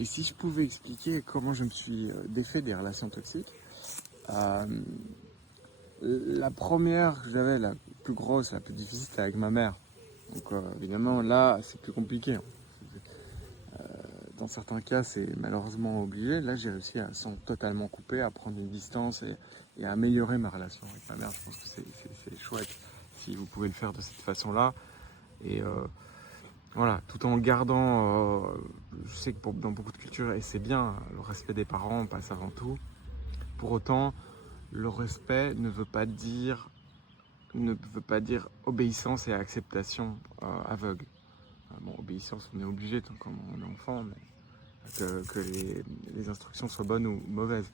Et si je pouvais expliquer comment je me suis défait des relations toxiques, euh, la première que j'avais, la plus grosse, la plus difficile, c'était avec ma mère. Donc évidemment, là, c'est plus compliqué. Dans certains cas, c'est malheureusement obligé. Là, j'ai réussi à s'en totalement couper, à prendre une distance et à améliorer ma relation avec ma mère. Je pense que c'est chouette si vous pouvez le faire de cette façon-là. Et voilà, tout en gardant, je sais que dans beaucoup de cultures, et c'est bien, le respect des parents passe avant tout. Pour autant, le respect ne veut pas dire obéissance et acceptation aveugle. Bon, obéissance, on est obligé tant qu'on est enfant, mais que les instructions soient bonnes ou mauvaises.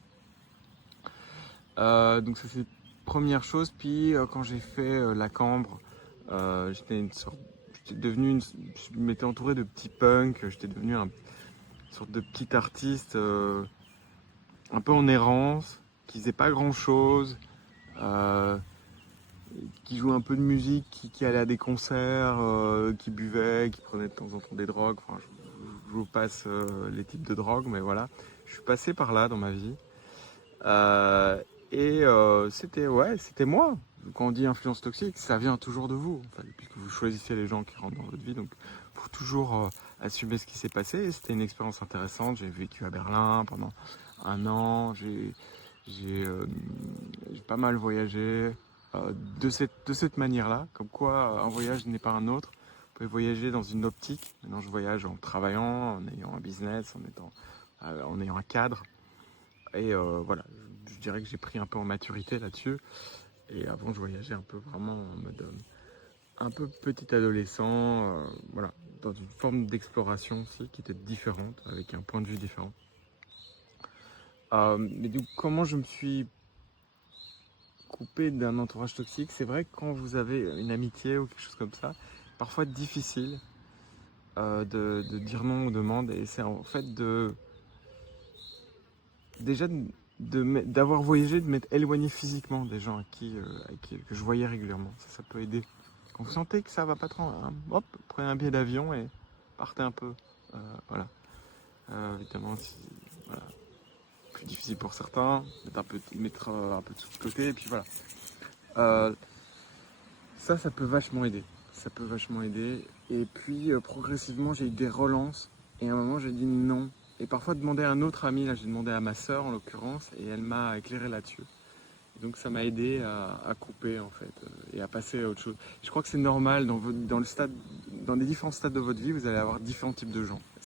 Donc ça c'est la première chose. Puis quand j'ai fait la Cambre, je m'étais entouré de petits punks, j'étais devenu une sorte de petit artiste un peu en errance, qui faisait pas grand chose, qui jouait un peu de musique, qui allait à des concerts, qui buvait, qui prenait de temps en temps des drogues. Enfin, je vous passe les types de drogues, mais voilà. Je suis passé par là dans ma vie. C'était moi. Quand on dit influence toxique, ça vient toujours de vous, en fait, puisque vous choisissez les gens qui rentrent dans votre vie. Donc, il faut toujours assumer ce qui s'est passé. C'était une expérience intéressante. J'ai vécu à Berlin pendant un an. J'ai pas mal voyagé de cette manière-là. Comme quoi, un voyage n'est pas un autre. Vous pouvez voyager dans une optique. Maintenant, je voyage en travaillant, en ayant un business, en ayant un cadre. Et voilà, je dirais que j'ai pris un peu en maturité là-dessus. Et avant, je voyageais un peu vraiment en mode un peu petit adolescent, voilà, dans une forme d'exploration aussi qui était différente, avec un point de vue différent. Mais du coup, comment je me suis coupé d'un entourage toxique? C'est vrai que quand vous avez une amitié ou quelque chose comme ça, parfois difficile de dire non aux demandes. Et c'est en fait déjà d'avoir voyagé, de m'être éloigné physiquement des gens que je voyais régulièrement. Ça peut aider. Quand vous sentez que ça va pas trop, hein, hop, prenez un billet d'avion et partez un peu. Voilà. Évidemment, voilà, plus difficile pour certains, mettre un peu de sous de côté, et puis voilà. Euh, ça peut vachement aider. Ça peut vachement aider. Et puis progressivement, j'ai eu des relances. Et à un moment, j'ai dit non. Et parfois, demander à un autre ami, là, j'ai demandé à ma sœur en l'occurrence, et elle m'a éclairé là-dessus. Et donc, ça m'a aidé à couper en fait, et à passer à autre chose. Je crois que c'est normal dans les différents stades de votre vie, vous allez avoir différents types de gens.